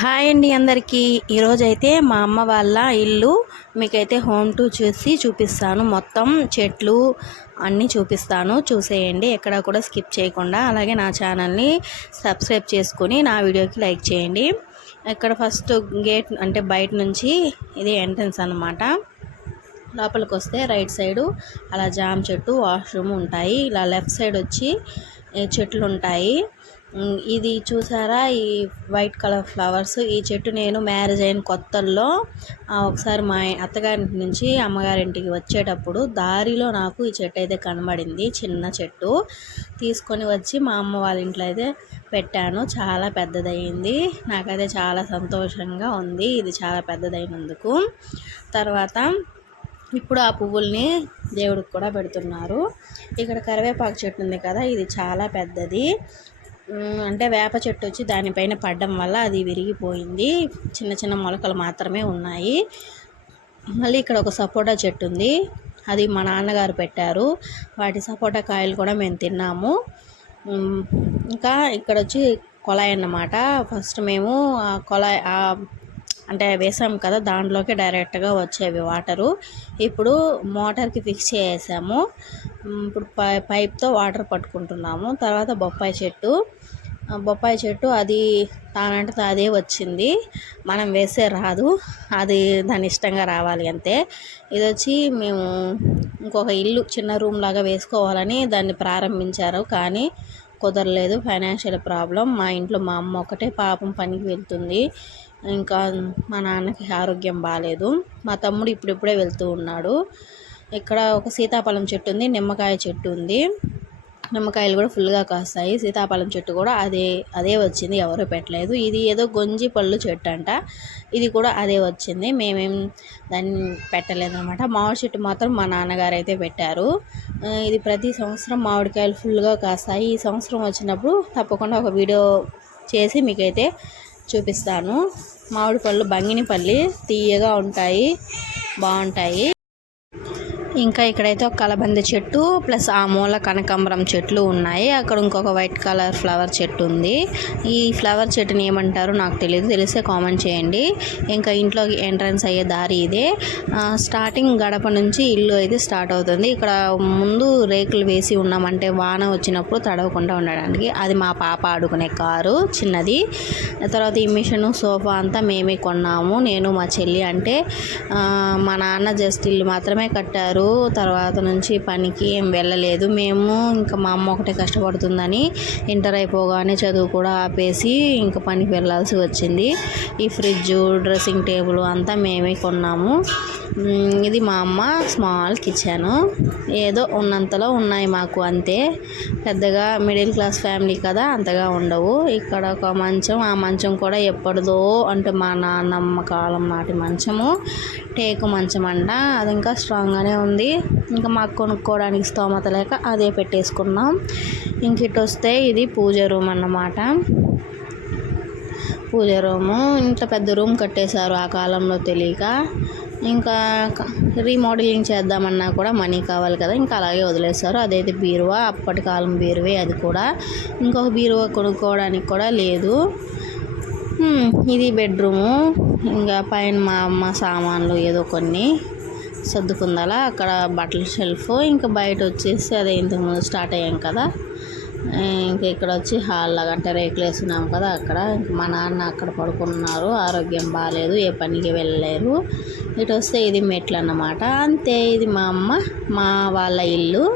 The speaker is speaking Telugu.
హాయ్ అండి అందరికీ. ఈరోజైతే మా అమ్మ వాళ్ళ ఇల్లు మీకైతే హోమ్ టూర్ చూపిస్తాను. మొత్తం చెట్లు అన్నీ చూపిస్తాను, చూసేయండి ఎక్కడ కూడా స్కిప్ చేయకుండా. అలాగే నా ఛానల్ని సబ్స్క్రైబ్ చేసుకొని నా వీడియోకి లైక్ చేయండి. ఇక్కడ ఫస్ట్ గేట్ అంటే బయట నుంచి ఇది ఎంట్రన్స్ అన్నమాట. లోపలికి వస్తే రైట్ సైడు అలా జామ చెట్టు, వాష్రూమ్ ఉంటాయి. ఇలా లెఫ్ట్ సైడ్ వచ్చి చెట్లు ఉంటాయి. ఇది చూసారా, ఈ వైట్ కలర్ ఫ్లవర్స్. ఈ చెట్టు నేను మ్యారేజ్ అయిన కొత్తల్లో ఒకసారి మా అత్తగారి నుంచి అమ్మగారింటికి వచ్చేటప్పుడు దారిలో నాకు ఈ చెట్టు అయితే కనబడింది. చిన్న చెట్టు తీసుకొని వచ్చి మా అమ్మ వాళ్ళ ఇంట్లో అయితే పెట్టాను. చాలా పెద్దదయ్యింది. నాకైతే చాలా సంతోషంగా ఉంది ఇది చాలా పెద్దదైనందుకు. తర్వాత ఇప్పుడు ఆ పువ్వుల్ని దేవుడికి కూడా పెడుతున్నారు. ఇక్కడ కరివేపాకు చెట్టు ఉంది కదా, ఇది చాలా పెద్దది. అంటే వేప చెట్టు వచ్చి దానిపైన పడడం వల్ల అది విరిగిపోయింది. చిన్న చిన్న మొలకలు మాత్రమే ఉన్నాయి. మళ్ళీ ఇక్కడ ఒక సపోటా చెట్టు ఉంది, అది మా నాన్నగారు పెట్టారు. వాటి సపోటా కాయలు కూడా మేము తిన్నాము. ఇంకా ఇక్కడ వచ్చి కొలాయి అన్నమాట. ఫస్ట్ మేము ఆ కొలాయి అంటే వేసాం కదా, దాంట్లోకి డైరెక్ట్గా వచ్చేవి వాటరు. ఇప్పుడు మోటార్కి ఫిక్స్ చేసాము. ఇప్పుడు పైప్తో వాటర్ పట్టుకుంటున్నాము. తర్వాత బొప్పాయి చెట్టు అది తానంటే అదే వచ్చింది, మనం వేసే రాదు, అది దాని ఇష్టంగా రావాలి అంతే. ఇది వచ్చి మేము ఇంకొక ఇల్లు చిన్న రూమ్ లాగా వేసుకోవాలని దాన్ని ప్రారంభించారు, కానీ కుదరలేదు. Financial problem. మా ఇంట్లో మా అమ్మ ఒకటే పాపం పనికి వెళ్తుంది, ఇంకా మా నాన్నకి ఆరోగ్యం బాగాలేదు. మా తమ్ముడు ఇప్పుడిప్పుడే వెళ్తూ ఉన్నాడు. ఇక్కడ ఒక సీతాఫలం చెట్టు ఉంది, నిమ్మకాయ చెట్టు ఉంది. నిమ్మకాయలు కూడా ఫుల్గా కాస్తాయి. సీతాఫలం చెట్టు కూడా అదే వచ్చింది, ఎవరు పెట్టలేదు. ఇది ఏదో గొంజి పళ్ళు చెట్టు అంట, ఇది కూడా అదే వచ్చింది, మేమేం దాన్ని పెట్టలేదన్నమాట. మామిడి చెట్టు మాత్రం మా నాన్నగారు అయితే పెట్టారు. ఇది ప్రతి సంవత్సరం మామిడికాయలు ఫుల్గా కాస్తాయి. ఈ సంవత్సరం వచ్చినప్పుడు తప్పకుండా ఒక వీడియో చేసి మీకైతే చూపిస్తాను. మామిడి పళ్ళు బంగినిపల్లి తీయగా ఉంటాయి, బాగుంటాయి. ఇంకా ఇక్కడైతే ఒక కలబంద చెట్టు ప్లస్ ఆ మూల కనకాంబరం చెట్లు ఉన్నాయి. అక్కడ ఇంకొక వైట్ కలర్ ఫ్లవర్ చెట్టు ఉంది. ఈ ఫ్లవర్ చెట్టుని ఏమంటారు నాకు తెలియదు, తెలిస్తే కామెంట్ చేయండి. ఇంకా ఇంట్లోకి ఎంట్రన్స్ అయ్యే దారి ఇదే. స్టార్టింగ్ గడప నుంచి ఇల్లు అయితే స్టార్ట్ అవుతుంది. ఇక్కడ ముందు రేకులు వేసి ఉన్నామంటే వాన వచ్చినప్పుడు తడవకుండా ఉండడానికి. అది మా పాప ఆడుకునే కారు చిన్నది. తర్వాత ఈ మిషన్, సోఫా అంతా మేమే కొన్నాము, నేను మా చెల్లి. అంటే మా నాన్న జస్ట్ ఇల్లు మాత్రమే కట్టారు, తర్వాత నుంచి పనికి ఏం వెళ్ళలేదు మేము. ఇంకా మా అమ్మ ఒకటే కష్టపడుతుందని ఇంటర్ అయిపోగానే చదువు కూడా ఆపేసి ఇంకా పనికి వెళ్ళాల్సి వచ్చింది. ఈ ఫ్రిడ్జ్, డ్రెస్సింగ్ టేబుల్ అంతా మేమే కొన్నాము. ఇది మా అమ్మ స్మాల్ కిచెను. ఏదో ఉన్నంతలో ఉన్నాయి మాకు, అంతే. పెద్దగా మిడిల్ క్లాస్ ఫ్యామిలీ కదా, అంతగా ఉండవు. ఇక్కడ ఒక మంచం, ఆ మంచం కూడా ఎప్పటిదో అంటే మా నాన్నమ్మ కాలం నాటి మంచము, టేకు మంచం అంట. అది ఇంకా స్ట్రాంగ్గానే ఉంది. ఇంకా మాకు కొనుక్కోవడానికి స్తోమత లేక అదే పెట్టేసుకున్నాం. ఇంక ఇటు వస్తే ఇది పూజ రూమ్ అన్నమాట. పూజ రూము ఇంత పెద్ద రూమ్ కట్టేశారు ఆ కాలంలో తెలియక. ఇంకా రీమోడలింగ్ చేద్దామన్నా కూడా మనీ కావాలి కదా, ఇంకా అలాగే వదిలేస్తారు. అదైతే బీరువా, అప్పటి కాలం బీరువే అది కూడా. ఇంకొక బీరువా కొనుక్కోవడానికి కూడా లేదు. ఇది బెడ్రూము. ఇంకా పైన మా అమ్మ సామాన్లు ఏదో కొన్ని సర్దుకుందాలా. అక్కడ బట్టల షెల్ఫ్. ఇంకా బయట వచ్చేసి అదే ఇంతకుముందు స్టార్ట్ అయ్యాం కదా, ఇంకా ఇక్కడ వచ్చి హాల్ లాగా అంటే రేకులు వేస్తున్నాం కదా, అక్కడ మా నాన్న అక్కడ పడుకున్నారు, ఆరోగ్యం బాగాలేదు, ఏ పనికి వెళ్ళలేరు. ఇటు వస్తే ఇది మెట్లు అన్నమాట, అంతే. ఇది మా అమ్మ మా వాళ్ళ ఇల్లు.